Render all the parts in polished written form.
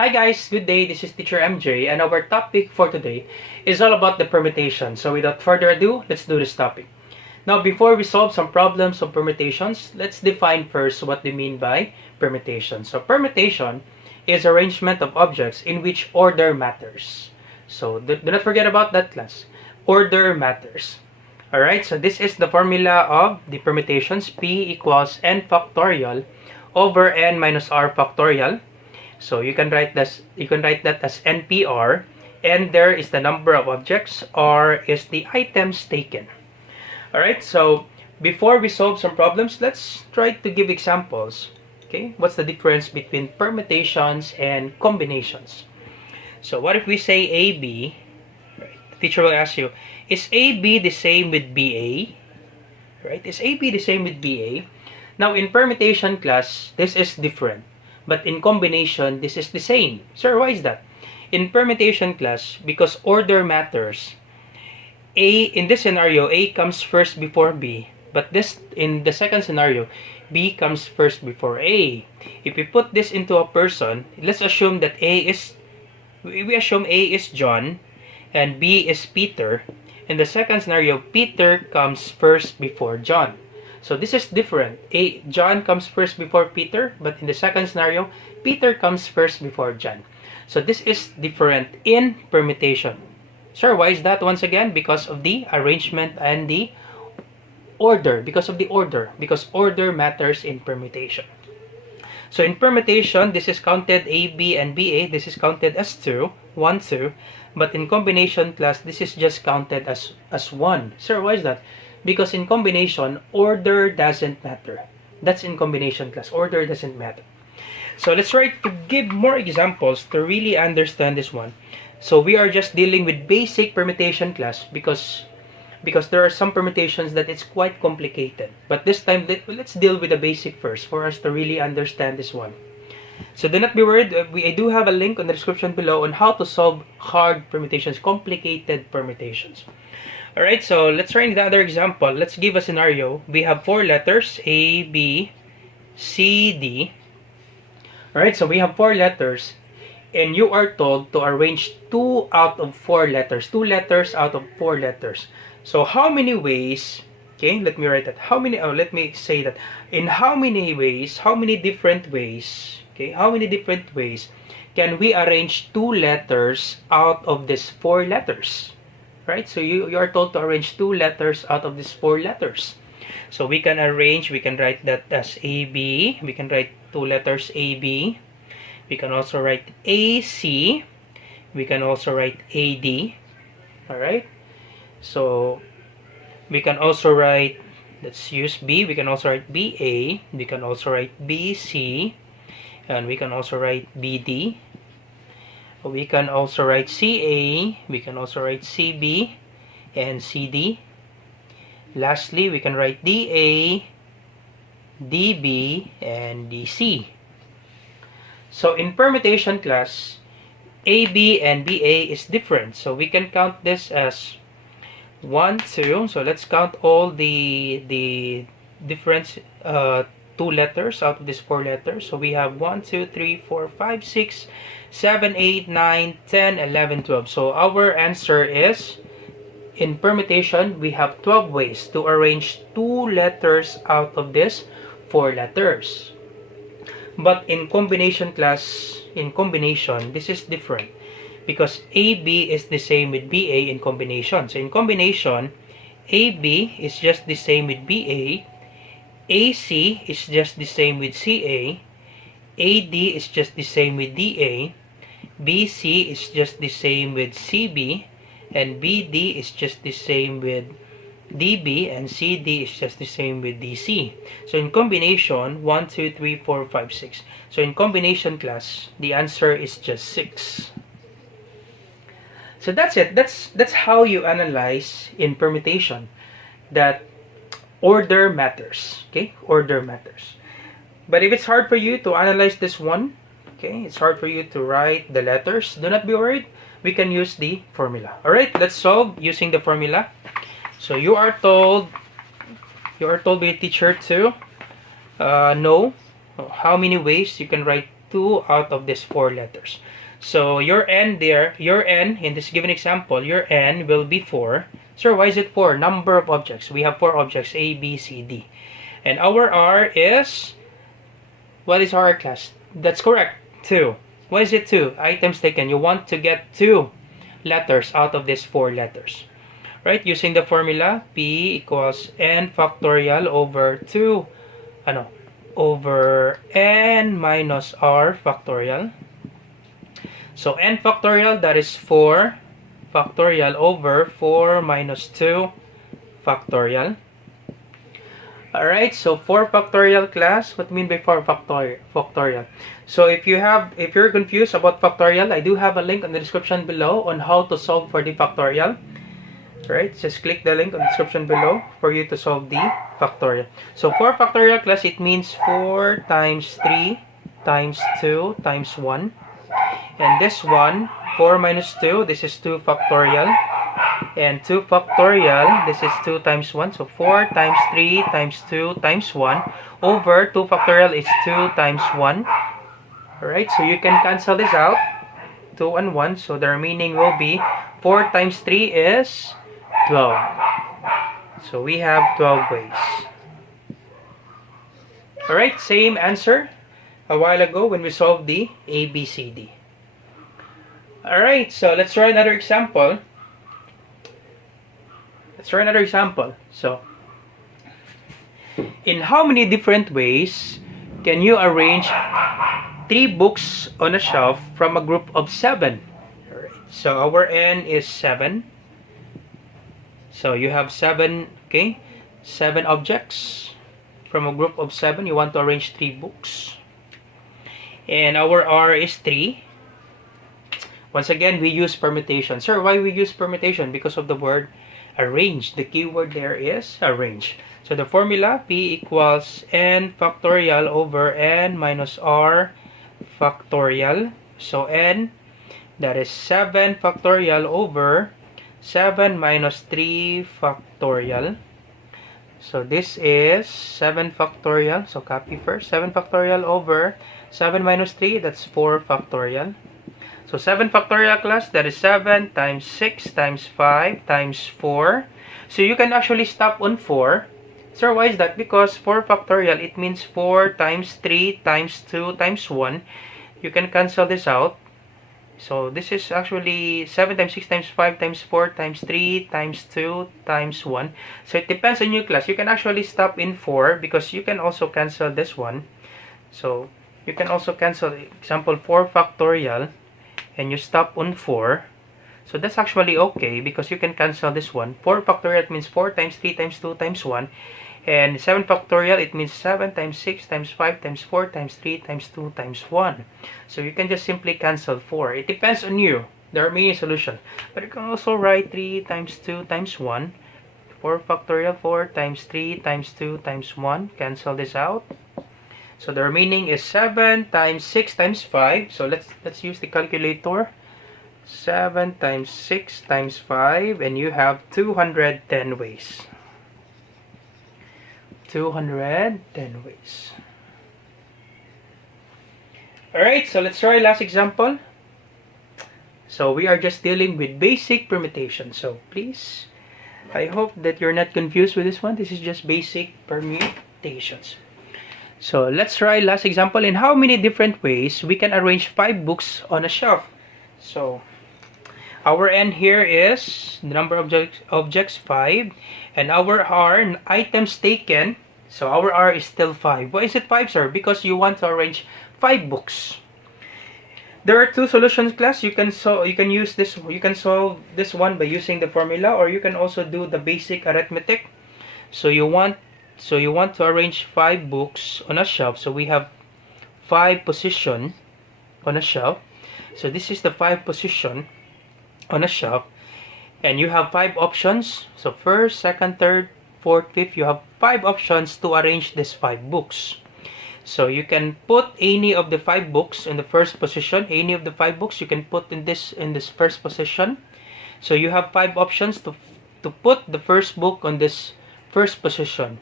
Hi guys, good day. This is Teacher MJ and our topic for today is all about the permutation. So without further ado, let's do this topic. Now before we solve some problems of permutations, let's define first what we mean by permutation. So permutation is arrangement of objects in which order matters. So do not forget about that class. Order matters. Alright, so this is the formula of the permutations. P equals n factorial over n minus r factorial. So you can write that as NPR, and there is the number of objects, R is the items taken. Alright, so before we solve some problems, let's try to give examples. Okay, what's the difference between permutations and combinations? So what if we say AB? Right, the teacher will ask you, is AB the same with BA? Right, is AB the same with BA? Now in permutation class, this is different. But in combination, this is the same. Sir, why is that? In permutation class, because order matters, in this scenario, A comes first before B. But in the second scenario, B comes first before A. If we put this into a person, let's assume that we assume A is John and B is Peter. In the second scenario, Peter comes first before John. So this is different. John comes first before Peter, but in the second scenario, Peter comes first before John. So this is different in permutation. Sir, why is that? Once again, because of the arrangement and the order. Because order matters in permutation. So in permutation, this is counted A, B, and BA. This is counted as 2, 1, 2. But in combination class, this is just counted as 1. Sir, why is that? Because in combination, order doesn't matter. That's in combination class. Order doesn't matter. So let's try to give more examples to really understand this one. So we are just dealing with basic permutation class because there are some permutations that it's quite complicated. But this time, let's deal with the basic first for us to really understand this one. So do not be worried. I do have a link in the description below on how to solve hard permutations, complicated permutations. Alright, so let's try another example. Let's give a scenario. We have 4 letters, A, B, C, D. Alright, so we have 4 letters, and you are told to arrange 2 out of 4 letters. 2 letters out of 4 letters. So how many ways, okay, let me write that. Let me say that. In how many ways, how many different ways can we arrange 2 letters out of these 4 letters? Right, so you are told to arrange 2 letters out of these 4 letters. So we can write that as AB. We can write 2 letters AB. We can also write AC. We can also write AD. Alright, so we can also write, let's use B. We can also write BA. We can also write BC. And we can also write BD. We can also write CA, we can also write CB and CD. Lastly, we can write DA, DB, and DC. So in permutation class, AB and BA is different. So we can count this as 1, 2. So let's count all the different 2 letters out of these 4 letters. So we have 1, 2, 3, 4, 5, 6, 7, 8, 9, 10, 11, 12. So our answer is, in permutation, we have 12 ways to arrange 2 letters out of these 4 letters. But in combination class, this is different. Because AB is the same with BA in combination. So in combination, AB is just the same with BA. AC is just the same with CA. AD is just the same with DA. BC is just the same with CB. And BD is just the same with DB. And CD is just the same with DC. So in combination, 1, 2, 3, 4, 5, 6. So in combination class, the answer is just 6. So that's it. That's how you analyze in permutation that order matters. Okay, order matters. But if it's hard for you to analyze this one, okay, it's hard for you to write the letters, do not be worried. We can use the formula. Alright, let's solve using the formula. So you are told by a teacher to know how many ways you can write 2 out of these 4 letters. So your n there, your n in this given example, your n will be 4. So why is it 4? Number of objects. We have 4 objects, A, B, C, D. And our R is, what is our class? That's correct, 2. Why is it 2? Items taken. You want to get 2 letters out of these 4 letters. Right? Using the formula, P equals n factorial over 2, over n minus r factorial. So n factorial, that is 4 factorial over 4 minus 2 factorial. Alright, so 4 factorial class. What do you mean by 4 factorial? So if you're confused about factorial, I do have a link in the description below on how to solve for the factorial. Right, just click the link in the description below for you to solve the factorial. So 4 factorial class, it means 4 times 3 times 2 times 1. And this one, 4 minus 2, this is 2 factorial. And 2 factorial, this is 2 times 1. So 4 times 3 times 2 times 1 over 2 factorial is 2 times 1. Alright, so you can cancel this out. 2 and 1. So the remaining will be 4 times 3 is 12. So we have 12 ways. Alright, same answer a while ago when we solved the A, B, C, D. Alright, so let's try another example. So, in how many different ways can you arrange 3 books on a shelf from a group of 7? Alright, so our n is 7. So you have 7, okay? 7 objects from a group of 7. You want to arrange 3 books. And our R is 3. Once again, we use permutation. Sir, why we use permutation? Because of the word arrange. The keyword there is arrange. So the formula, P equals n factorial over n minus r factorial. So n, that is 7 factorial over 7 minus 3 factorial. So this is 7 factorial. So copy first. 7 factorial over 7 minus 3, that's 4 factorial. So 7 factorial class, that is 7 times 6 times 5 times 4. So you can actually stop on 4. Sir, why is that? Because 4 factorial, it means 4 times 3 times 2 times 1. You can cancel this out. So this is actually 7 times 6 times 5 times 4 times 3 times 2 times 1. So it depends on your class. You can actually stop in 4 because you can also cancel this one. So you can also cancel, example, 4 factorial and you stop on 4. So that's actually okay because you can cancel this one. 4 factorial means 4 times 3 times 2 times 1. And 7 factorial, it means 7 times 6 times 5 times 4 times 3 times 2 times 1. So you can just simply cancel 4. It depends on you. There are many solutions. But you can also write 3 times 2 times 1. 4 factorial, 4 times 3 times 2 times 1. Cancel this out. So the remaining is 7 times 6 times 5. So let's use the calculator. 7 times 6 times 5. And you have 210 ways. 210 ways. Alright, so let's try last example. So we are just dealing with basic permutation. So please, I hope that you're not confused with this one. This is just basic permutations. So let's try last example. In how many different ways we can arrange 5 books on a shelf? So our n here is the number of objects 5, and our r, items taken. So our r is still 5. Why is it 5, sir? Because you want to arrange 5 books. There are 2 solutions, class. You can solve this one by using the formula, or you can also do the basic arithmetic. So you want to arrange 5 books on a shelf. So we have 5 position on a shelf. So this is the 5 position on a shelf, and you have 5 options. So first, second, third, fourth, fifth, you have 5 options to arrange these 5 books. So you can put any of the 5 books in the first position. Any of the 5 books you can put in this first position. So you have 5 options to put the first book on this first position.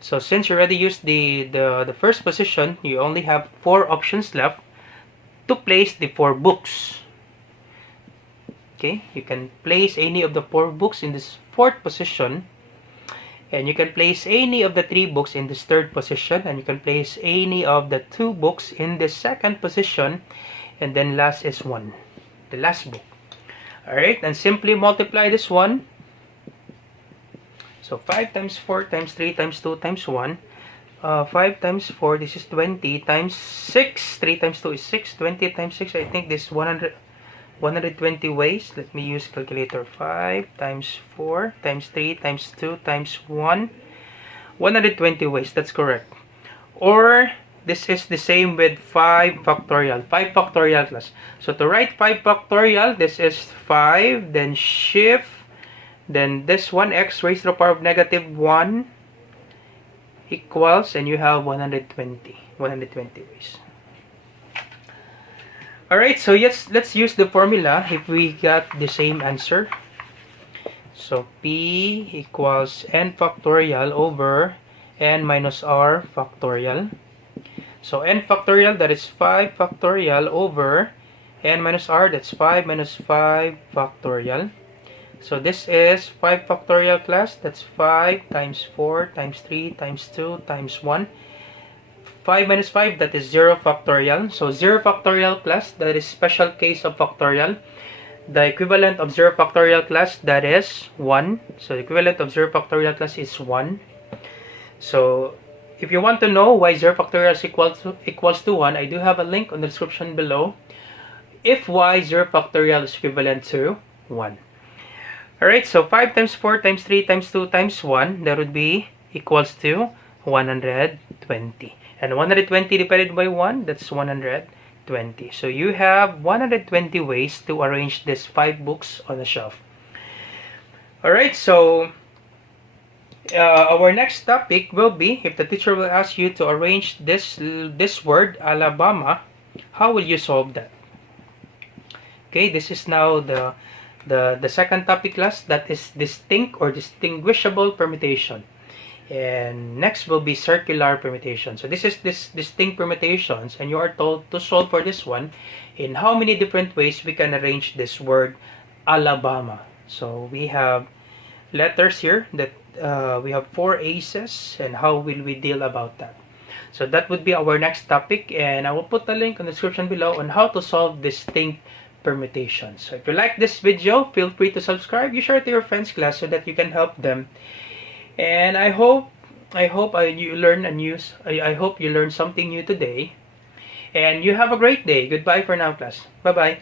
So since you already used the first position, you only have 4 options left. to place the 4 books. Okay, you can place any of the 4 books in this 4th position, and you can place any of the 3 books in this 3rd position, and you can place any of the 2 books in the 2nd position, and then last is 1, the last book. Alright, and simply multiply this one. So 5 times 4 times 3 times 2 times 1. 5 times 4, this is 20, times 6, 3 times 2 is 6, 20 times 6, I think this is 120 ways. Let me use calculator. 5 times 4 times 3 times 2 times 1. 120 ways, that's correct. Or this is the same with 5 factorial. 5 factorial class. So to write 5 factorial, this is 5, then shift, then this 1x raised to the power of negative 1 equals, and you have 120 ways. Alright, so yes, let's use the formula if we got the same answer. So P equals n factorial over n minus r factorial. So n factorial, that is 5 factorial over n minus r, that's 5 minus 5 factorial. So this is 5 factorial class, that's 5 times 4 times 3 times 2 times 1. 5 minus 5, that is 0 factorial. So 0 factorial class, that is special case of factorial. The equivalent of 0 factorial class, that is 1. So the equivalent of 0 factorial class is 1. So if you want to know why 0 factorial is equals to 1, I do have a link on the description below. If y 0 factorial is equivalent to 1. Alright, so 5 times 4 times 3 times 2 times 1, that would be equals to 120. And 120 divided by 1, that's 120. So you have 120 ways to arrange these 5 books on the shelf. Alright, so our next topic will be, if the teacher will ask you to arrange this word, Alabama, how will you solve that? Okay, this is now the second topic class, that is distinct or distinguishable permutation. And next will be circular permutation. So this is distinct permutations, and you are told to solve for this one in how many different ways we can arrange this word Alabama. So we have letters here that we have 4 aces, and how will we deal about that? So that would be our next topic, and I will put the link in the description below on how to solve distinct permutations. So if you like this video, feel free to subscribe. You share it to your friends' class so that you can help them. And I hope you learn something new today. And you have a great day. Goodbye for now, class. Bye-bye.